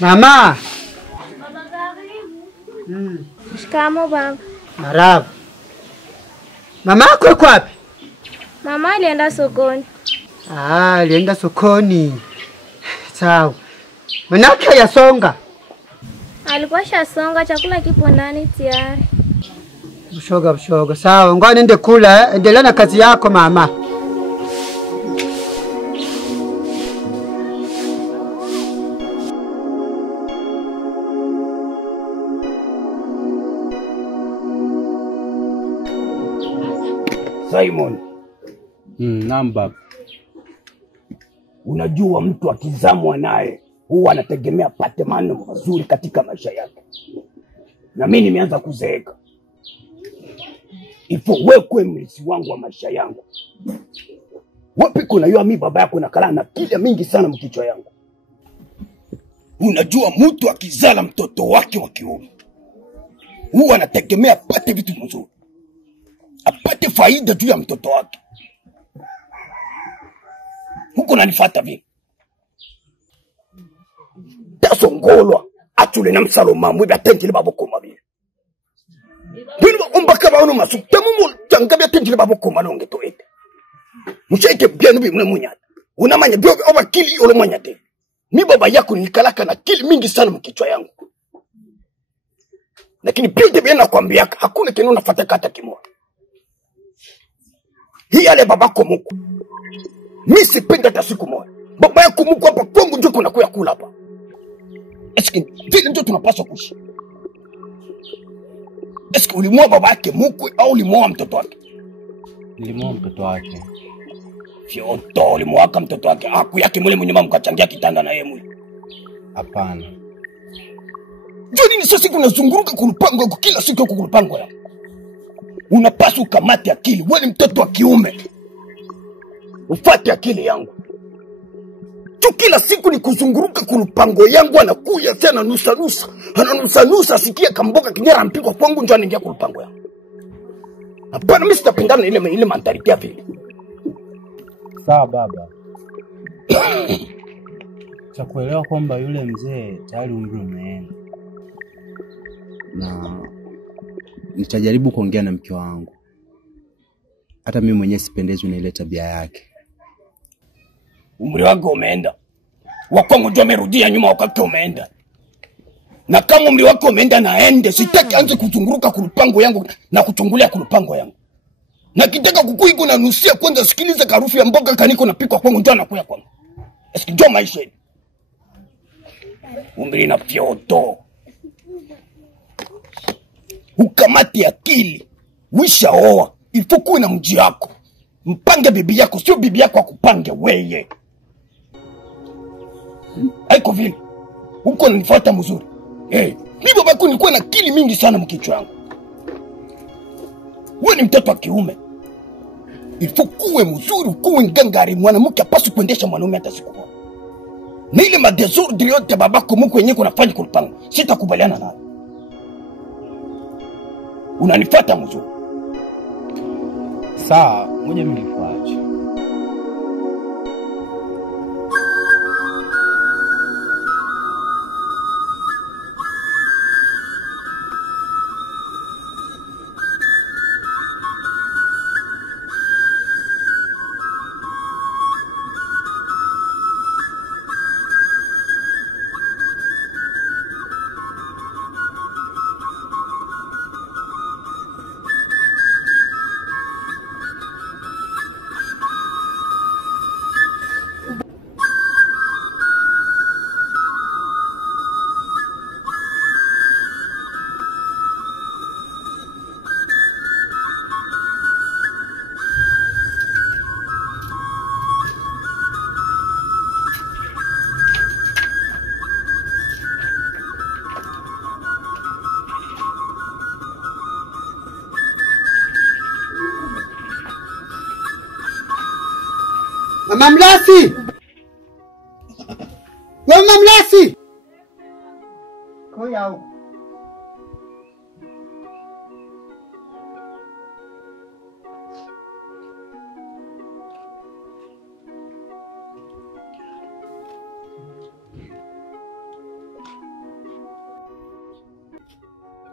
Mama. Baba karibu. Shikamo baba. Marahaba. Mama yako yuko wapi? Mama alienda sokoni. Alienda sokoni. Sawa. Manake yasonga. Alikuwa shasonga, chakula kipo ndani tayari. Mshoga. Sawa, ngoja nende kula. Endelea na kazi yako mama. Simon. Naam baba. Unajua mtu akizamwa naye huwa anategemea pate maneno mazuri katika maisha yake. Na mimi nimeanza kuzeeka. Ifo wewe mlisi wangu wa maisha yangu. Wapi kuna yua mimi baba yako nakala na kile mingi sana mkichwa yangu. Unajua mtu akizala mtoto wake wa kiume huwa anategemea apate vitu mzuri. Apate faida juu ya mtoto wake. Huko nanifuata vipi? Tasongolwa atule na msaloma mwe batengile baboko mabili. Bino ombaka baono masu temumu janga batengile baboko malonge to ete. Musheke byanu bimwe munyata. Unamanya byo obakili ole munyate. Mi baba yako nikalaka na kili mingi sana mkichwa yangu. Lakini pia bia nakwambia hakuna kitu unafuata kata kimoja. Hii ale babako muko. Mimi sipenda hata siku moja. Baba yako muko hapa kwangu ndio kuna kuya kula hapa. Eske vile ndio tunapaswa kuishi. Eske ulimwoa baba yake mkwe au ulimwoa mtoto wake? Nilimwoa mtoto wake. Fioto ulimwoa mtoto wake. Haku yake mule mnyuma mkachangia kitanda na yeye mule. Hapana. Jua nini sasa siku unazunguruka kulupango yako kila siku yako kulupango yako. Unapaswa ukamate akili. Wewe ni mtoto wa kiume. Ufate akili yangu. Tu kila siku ni kuzunguruka kulupango yangu anakuya tena nusa. Ananusa sikia kamboka kinyara mpigwa kwangu njoo anaingia kulupango yangu. Hapana mimi sitapendana na ile mentality ya vile. Sawa baba. Cha kuelewa kwamba yule mzee tayari umri umeenda. Na nitajaribu kuongea na mke wangu. Hata mimi mwenyewe sipendezwi na ile tabia yake. Umri wako umeenda. Wakwangu ndio amerudia nyuma wakati umeenda. Na kama umri wako umeenda naende, sitaki anze kuzunguruka kulupango yangu na kuchungulia kulupango yangu. Na kitaka kukuiku na nusia kwanza sikiliza harufu ya mboga kaniko napikwa kwangu ndio anakuya kwangu. Eski ndio maisha hili. Umri na fioto. Ukamati akili. Wishaoa. Ifukuwe na mji yako. Mpange bibi yako, sio bibi yako akupange weye. Haiko vile. Huko nanifuata mzuri. Mimi babako nilikuwa na akili mingi sana mkichwa yangu. Wewe ni mtoto wa kiume. Ifukuwe mzuri, ukuwe ngangari mwanamke hapaswi kuendesha mwanaume hata siku moja. Na ile madesordre yote babako mko wenyewe kunafanya kulipanga. Sitakubaliana nayo. Unanifuata mzuri. Sawa, ngoja mimi nifuate. Mama Mlasi! Mama Mlasi! Koya huko.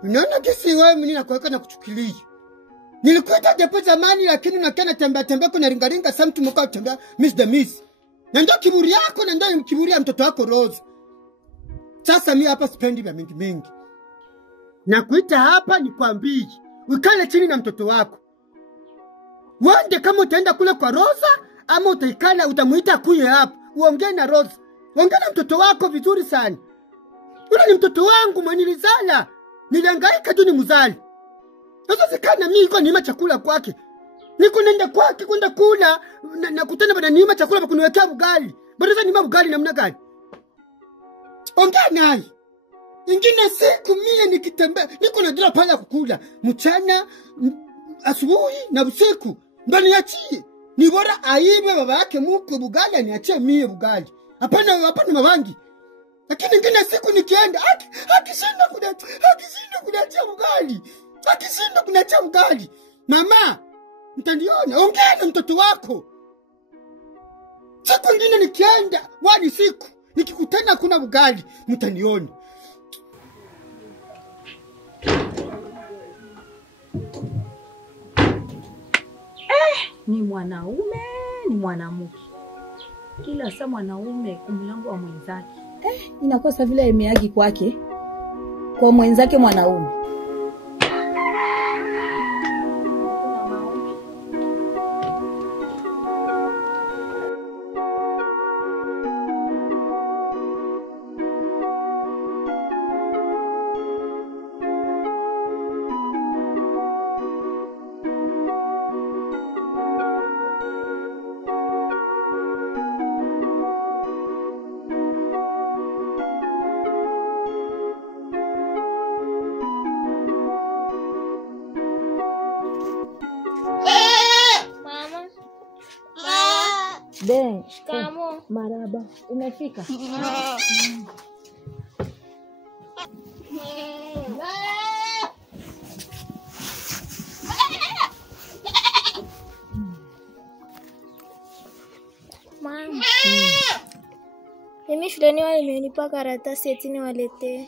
Unaona kesi wewe mimi nakuweka na kuchukilia. Nilikuita depo zamani lakini unakaa tembea kuna ringaringa sasa mtu mkao tembea miss the miss. Na ndio kiburi yako na ndio kiburi ya mtoto wako Rose. Sasa mimi hapa sipendi vya mingi. Nakuita hapa nikwambie, ukale chini na mtoto wako. Wende kama utaenda kule kwa Rosa ama utaikala utamuita kuye hapa. Uongee na Rosa. Ongea na mtoto wako vizuri sana. Yule ni mtoto wangu mwanilizala. Nilihangaika tu ni mzali. Sasa sikana mimi iko niima chakula kwake. Niko nenda kwake kwenda kula na kutana bana niima chakula pa kuniwekea ugali. Bado sasa niima ugali namna gani? Ongea naye. Ingine siku mie nikitembea niko na dira pala kukula mchana asubuhi na usiku ndani niachie. Ni bora aibe baba yake mko bugali niachie mie bugali. Hapana mabangi. Lakini ingine siku nikienda akishinda kuniachia ugali. Akishinda kuniachia ugali. Mama, mtaniona ongea na mtoto wako. Siku ingine nikienda wani siku nikikutana kuna ugali mtaniona. Ni mwanaume, ni mwanamke. Kila saa mwanaume kumlango wa mwenzake. Inakosa vile imeagi kwake kwa mwenzake mwanaume. Ben, Shikamo. Maraba, umefika? Mama. Mimi shuleni wamenipa karatasi eti niwaletee.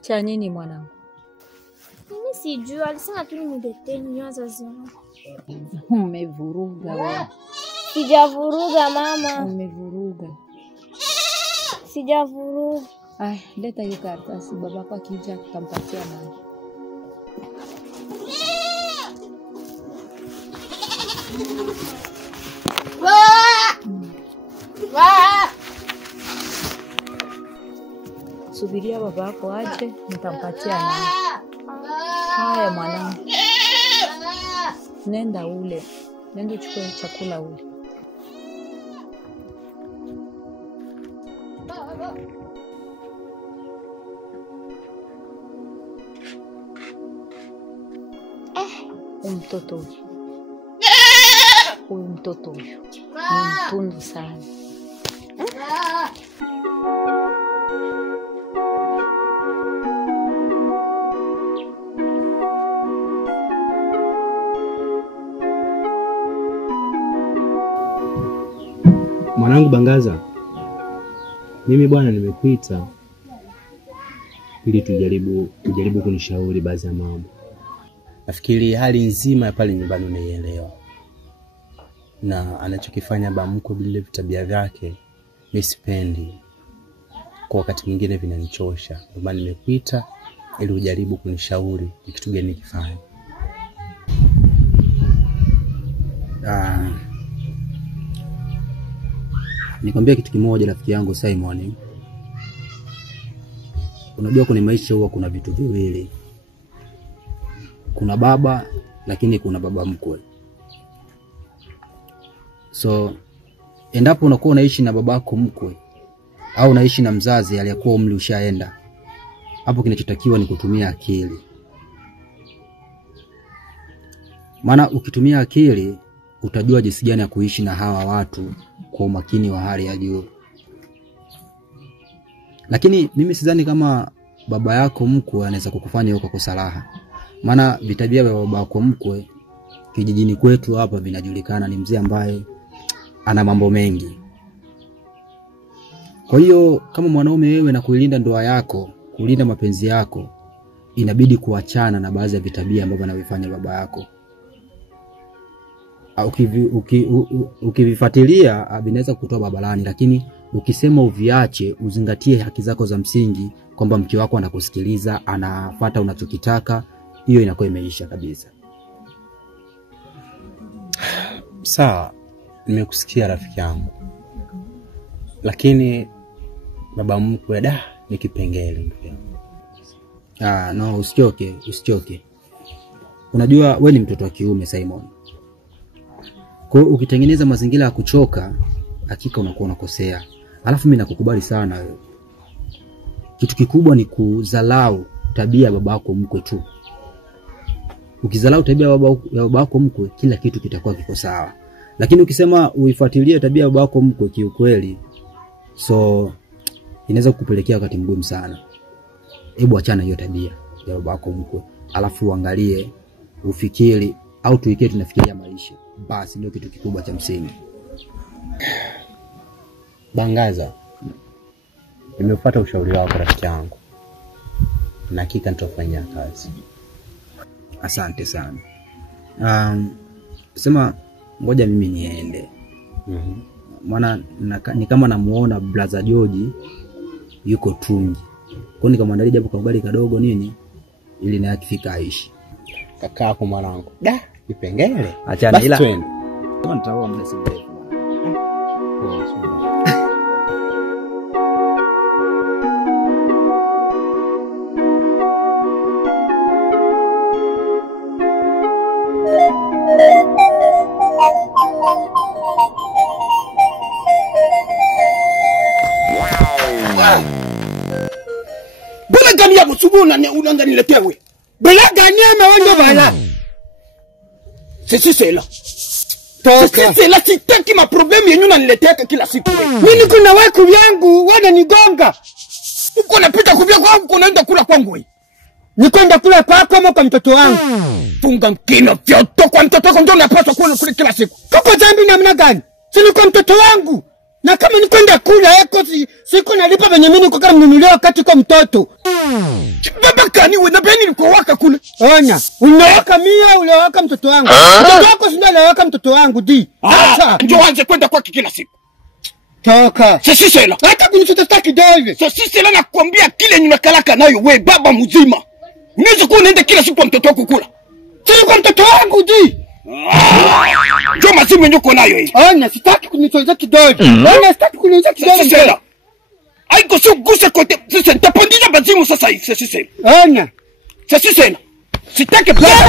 Cha nini mwanangu? Mimi sijui, alisema tu niletee ni wazazi wangu. Umevuruga wewe. Sijavuruga mama. Umevuruga. Sijavuruga. Leta hiyo karatasi, babako akija tutampatia nani. Subiria babako aje, nitampatia nani. Haya mwanangu. Nenda ule. Nenda chukue chakula ule. Mtoto huyu ni mtundu sana. Mwanangu Bangaza, mimi bwana nimekuita ili tujaribu kunishauri baadhi ya mambo. Nafikiri hali nzima ya pale nyumbani unaielewa. Na anachokifanya bamko vile vitabia vyake mimi sipendi. Kwa wakati mwingine vinanichosha. Ndio maana nimekuita ili ujaribu kunishauri ni kitu gani nikifanye. Nikwambia kitu kimoja rafiki yangu Simon. Unajua kwenye maisha huwa kuna vitu viwili. Kuna baba lakini kuna baba mkwe. So endapo unakuwa unaishi na babako mkwe au unaishi na mzazi aliyekuwa umri ushaenda, hapo kinachotakiwa ni kutumia akili. Maana ukitumia akili utajua jinsi gani ya kuishi na hawa watu kwa umakini wa hali ya juu. Lakini mimi sidhani kama baba yako mkwe anaweza kukufanya uko kosa raha. Maana vitabia vya baba yako mkwe kijijini kwetu hapa vinajulikana, ni mzee ambaye ana mambo mengi. Kwa hiyo kama mwanaume wewe na kuilinda ndoa yako, kulinda mapenzi yako, inabidi kuachana na baadhi ya vitabia ambavyo anavifanya baba yako. Ukivifuatilia vinaweza kutoa babalani, lakini ukisema uviache, uzingatie haki zako za msingi, kwamba mke wako anakusikiliza, anafuata unachokitaka, hiyo inakuwa imeisha kabisa. Sawa, nimekusikia rafiki yangu. Lakini baba mkwe ni kipengele ndugu yangu. No, usichoke. Unajua wewe ni mtoto wa kiume Simon. Kwa hiyo ukitengeneza mazingira ya kuchoka, hakika unakuwa unakosea. Alafu mimi nakukubali sana wewe. Kitu kikubwa ni kuzalau tabia ya babako mkwe tu. Ukizalau tabia ya babako mkwe, kila kitu kitakuwa kiko sawa. Lakini ukisema uifuatilie tabia ya babako mkwe kiukweli, so inaweza kukupelekea wakati mgumu sana. Hebu achana hiyo tabia ya babako mkwe. Alafu uangalie, ufikiri au tuikie tunafikiria maisha. Basi ndio kitu kikubwa cha msingi. Bangaza, nimefuata ushauri wako rafiki yangu. Na hakika nitafanya kazi. Asante sana. Sema ngoja mimi niende. Maana ni kama namuona brother George yuko Tungi. Kwa nikamwandalia japo kaugali kadogo nini ili na akifika aishi. Kaka yako mwanangu. Kipengele. Achana ila. Kama nitaoa muda si mrefu. Bala gani ya msubu unaniletewe? Bala gani ameonjo bala? C'est là. C'est là sitaki ma problème yenyu unaniletea kila siku. Mimi kuna wako yangu wananigonga. Uko napita kubia kwangu unaenda kula kwangu wewe. Nikwenda kula kwako ama kwa mtoto wangu? Funga mkino vyoto kwa mtoto wako ndio unapaswa kula kila siku. Koko dhambi namna gani? Si kwa mtoto wangu. Na kama nikwenda kula siku nalipa venye mimi niko kama mnunulia wakati kwa mtoto. Baba kani wewe na beni niko waka kule. Onya, unawaka mia ulawaka mtoto wangu. Mtoto wako si ndio alawaka mtoto wangu di. Sasa ndio anze kwenda kwake kila siku. Toka. Sisi la. Hata kunitota kidogo. Sisi la nakwambia kile nimekalaka nayo wewe baba mzima. Unaweza kuwa unaenda kila siku kwa mtoto wako kula. Si kwa mtoto wangu di. Ndio mazimu ndio uko nayo hii. Onya, sitaki kunitoleza kidogo. Onya, sitaki kunitoleza kidogo. Sisi la. Aiko sio gusa kote. Sisi nitapondisha mazimu sasa hivi. Sisi. Onya. Sisi. Sitaki baba.